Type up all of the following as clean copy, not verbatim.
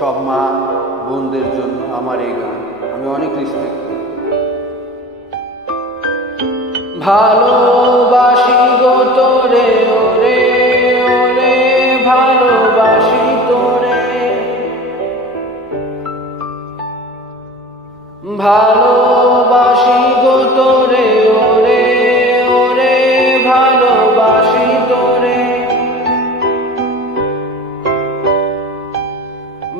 সব মা বোনদের জন্য আমার এই গান, আমি অনেক রেসপেক্ট করি। ভালোবাসি গো তোরে ওরে ওরে, ভালোবাসি তোরে, ভালোবাসি গো তোরে ওরে ওরে, ভালোবাসি তোরে,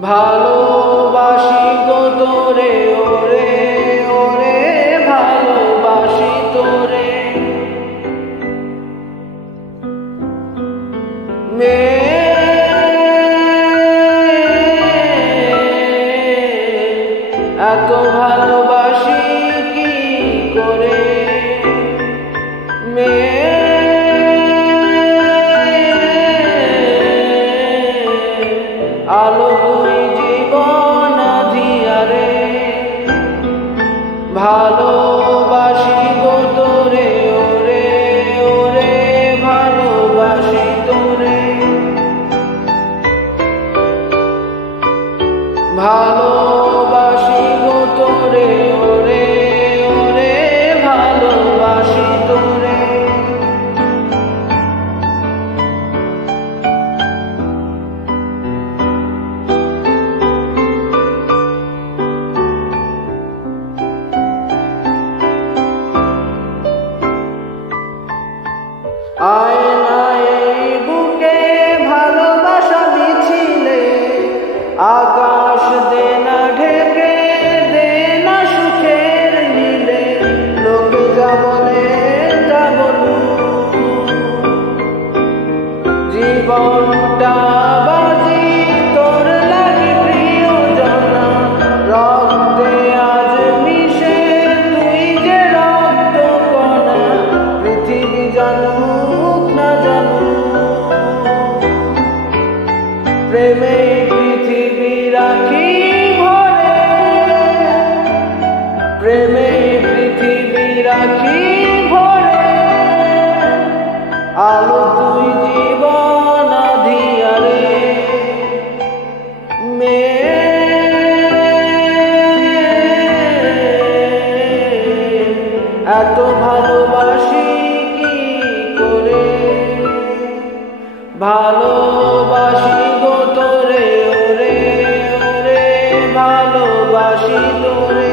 ভালোবাসি গো তোরে ওরে ওরে, ভালোবাসি তোরে। এত ভালোবাসি কি করে, আলো তুই জীবন ধিয়ারে, ভালোবাসি গো তোরে ওরে ওরে, ভালোবাসি তোরে, ভালোবাসি গো তোরে ওরে ওরে, ভালোবাসি তোরে। আয়নায় বুকে ভালোবাসা বিছিলে, আকাশ দে না ঢেকে, দে না সুখের নীলে, লোকে যা বলে তা বলুক, জীবনটা বাজি তোর লাগি প্রিয়জনা, রক্তে আজ মিশে তুই যে রক্ত কণা, পৃথিবী জানুক না জানুক, প্রেমে পৃথিবী রাখি ভরে, প্রেমে পৃথিবী রাখি ভরে, আলো তুই জীবন ধিয়ারে, এত ভালোবাসি কি করে, ভালোবাসি গো তোরে ওরে ওরে, ভালোবাসি তোরে,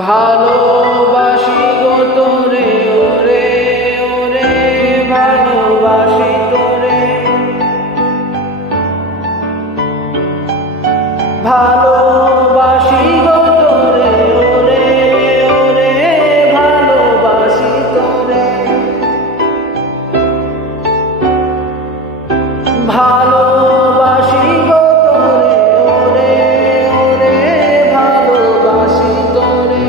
ভালোবাসি গো তোরে ওরে ওরে, ভালোবাসি তোরে, ভালোবাসি গো তোরে ওরে ওরে, ভালোবাসি তোরে, ভালোবাসি গো তোরে ওরে ওরে, ভালোবাসি তোরে,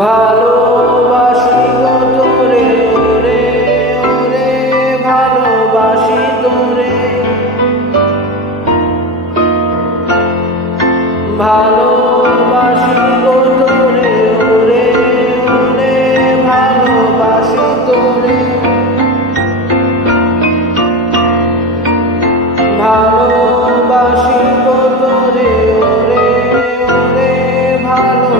ভালোবাসি গো তোরে ওরে ওরে, ভালোবাসি তোরে, ভালোবাসি গো তোরে ওরে ওরে, ভালোবাসি তোরে, ভালোবাসি গো তোরে ওরে ওরে, ভালো